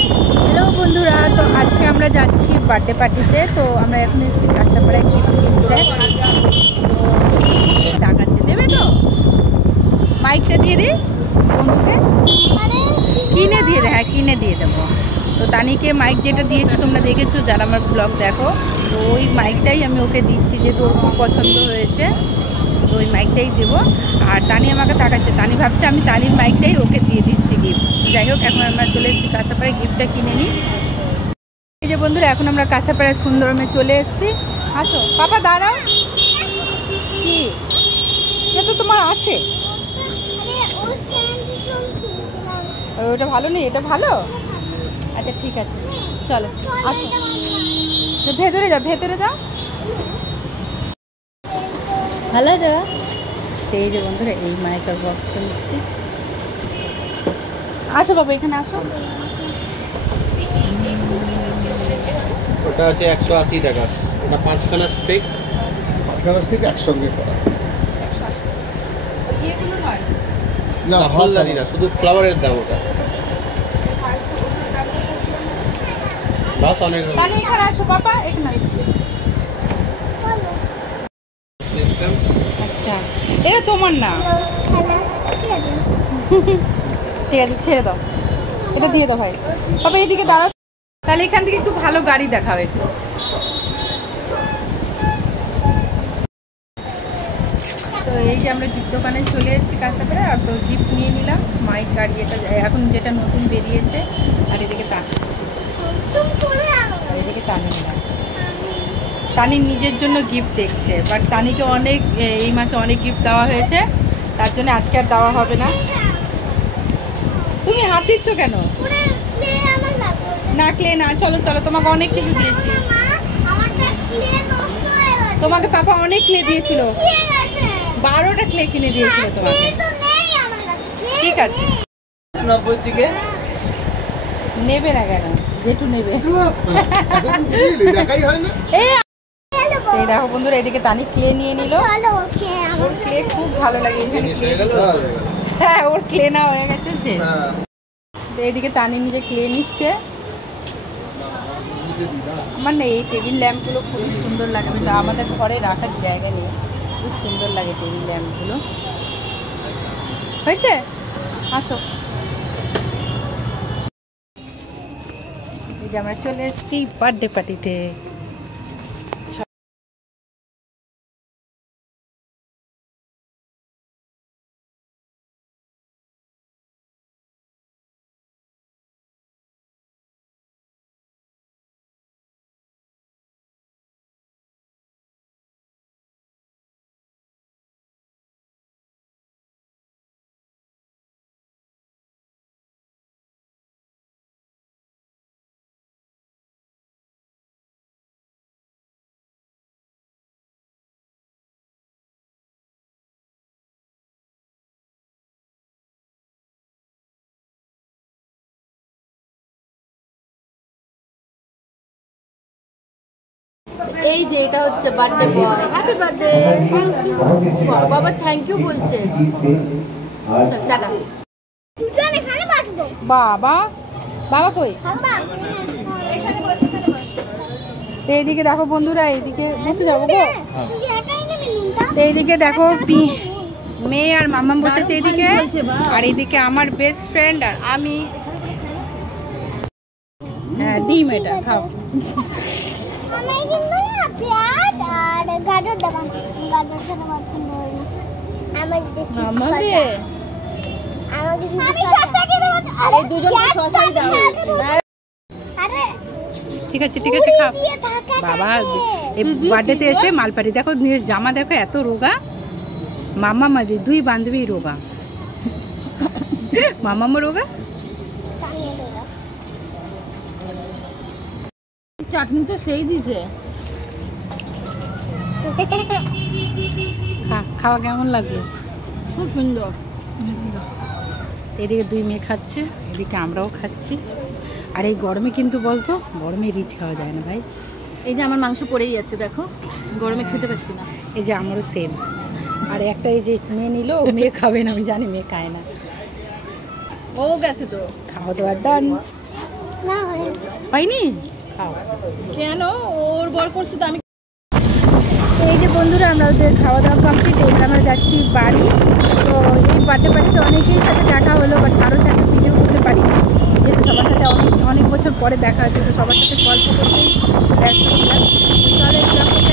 Hello বন্ধুরা, তো আজকে আমরা যাচ্ছি বার্থডে পার্টিতে। তো আমরা এখন এসেছি কাঁচাপাড়ায় গিফট কিনতে। তো টাকাতে দেবে তো, মাইকটা দিয়ে দিই বন্ধুকে, কিনে দিয়ে দে। হ্যাঁ, কিনে দিয়ে দেবো। তো তানিকে মাইক যেটা দিয়েছি তোমরা দেখেছো যারা আমার ব্লগ দেখো, তো ওই মাইকটাই আমি ওকে দিচ্ছি, যেহেতু ওর খুব পছন্দ হয়েছে। তো ওই মাইকটাই দেবো। আর তানি আমাকে তাকাচ্ছে, তানি ভাবছে আমি তানির মাইকটাই ওকে দিয়ে দিচ্ছি গিফট। যাই হোক, এখন আমরা চলে এসেছি কাঁচাপাড়ায়, গিফটটা কিনে নিই। এই যে বন্ধুরা, এখন আমরা কাঁচাপাড়ায় সুন্দরমে চলে এসেছি। আসো পাপা, দাঁড়াও। কি এটা তোমার আছে? ওটা ভালো নেই, এটা ভালো। আচ্ছা ঠিক আছে, চলো আসো। ভেতরে যাও, ভেতরে যাও। ভালো জায়গা। এই যে বন্ধুরা, এই মাইকার বক্সটা নিচ্ছি। আসো বাবা, এখানে আসো। ওটা আছে 180 টাকা। ওটা 5খানা স্টিক একসঙ্গে করা। এগুলো হয় না, ভালো জানি না, শুধু ফ্লাওয়ারের দাম ওটা। বাস অনেক। তাহলে এখানে আসো বাবা, এখানে আসো। আচ্ছা, এটা তোমার না। ঠিক আছে, ছেড়ে দাও, এটা দিয়ে দাও ভাই। বাবা এইদিকে দাঁড়াও, তাহলে এখান থেকে একটু ভালো গাড়ি দেখাও একটু। তো এই যে আমরা গিফট দোকানে চলে এসেছি কাঁচাপাড়া। আর তো গিফট নিয়ে নিলাম, মাইক, গাড়ি, এটা এখন যেটা নতুন বেরিয়েছে। আর এদিকে এদিকে টানি নিলাম। তানির নিজের জন্য গিফট দেখছে, বাট তানিকে অনেক এই মাসে অনেক গিফট দেওয়া হয়েছে, তার জন্য আজকে আর দেওয়া হবে না। তুমি হাত দিচ্ছ কেন? না, ক্লে না। চলো চলো, তোমাকে অনেক কিছু দিয়েছি। তোমাকে পাপা অনেক ক্লে দিয়েছিল, 12টা ক্লে কিনে দিয়েছিল তোমাকে। ঠিক আছে, 90 থেকে নেবে না কেন? যেটু নেবে। এই দেখো বন্ধুরা, এদিকে তানি ক্লে নিয়ে নিল। ওর ক্লে খুব ভালো লাগে। হ্যাঁ, ওর ক্লে না হয়ে গেছে যে। এইদিকে তানি নিজে ক্লে নিচ্ছে। আমার না এই টেবিল ল্যাম্পগুলো খুব সুন্দর লাগে, কিন্তু আমাদের ঘরে রাখার জায়গা নেই। খুব সুন্দর লাগে টেবিল ল্যাম্পগুলো। হয়েছে, আসো। এই যে আমরা চলে এসেছি বার্থডে পার্টিতে। এই যে এটা হচ্ছে বার্থডে বয়। Happy birthday. বাবা থ্যাংক ইউ বলছে। টাটা। বাবা, বাবা কই? এইদিকে দেখো বন্ধুরা, এইদিকে বসে যাবো গো। এইদিকে দেখো মেয়ে আর মাম্মাম বসেছে এইদিকে, আর এইদিকে আমার বেস্ট ফ্রেন্ড আর আমি। হ্যাঁ, ডিম এটা খাও। ঠিক আছে ঠিক আছে, খাও বাবা। এই বার্থডেতে এসে মালপাটি দেখো, নিজের জামা দেখো এত রোগা। মামা মাঝে দুই বান্ধবী রোগা। মামামও রোগা। চাটনিটা সেই দিছে। খাওয়া কেমন লাগলো? খুব সুন্দর। এদিকে দুই মেয়ে খাচ্ছে, এদিকে আমরাও খাচ্ছি। আর এই গরমে কিন্তু বলতো, গরমে রিচ খাওয়া যায় না ভাই। এই যে আমার মাংস পড়েই আছে দেখো, গরমে খেতে পাচ্ছি না। এই যে আমারও সেম। আর একটা এই যে মেয়ে নিল, মেয়ে খাবে না, আমি জানি মেয়ে খায় না। ও গেছে তো, খাওয়া দাওয়া ডান। পাইনি? খাও। কেন ওর বর করছে তো আমি। এই যে বন্ধুরা আমরা ওদের খাওয়া দাওয়া কমপ্লিট, এবার আমরা যাচ্ছি বাড়ি। তো এই বার্থডে পার্টিতে অনেকের সাথে দেখা হলো, বাট কারোর সাথে ভিডিও করতে পারিনি, যেহেতু সবার সাথে অনেক বছর পরে দেখা হচ্ছে, তো সবার সাথে গল্প করতেই ব্যস্ত ছিলাম। তো চলো এই ব্লগটা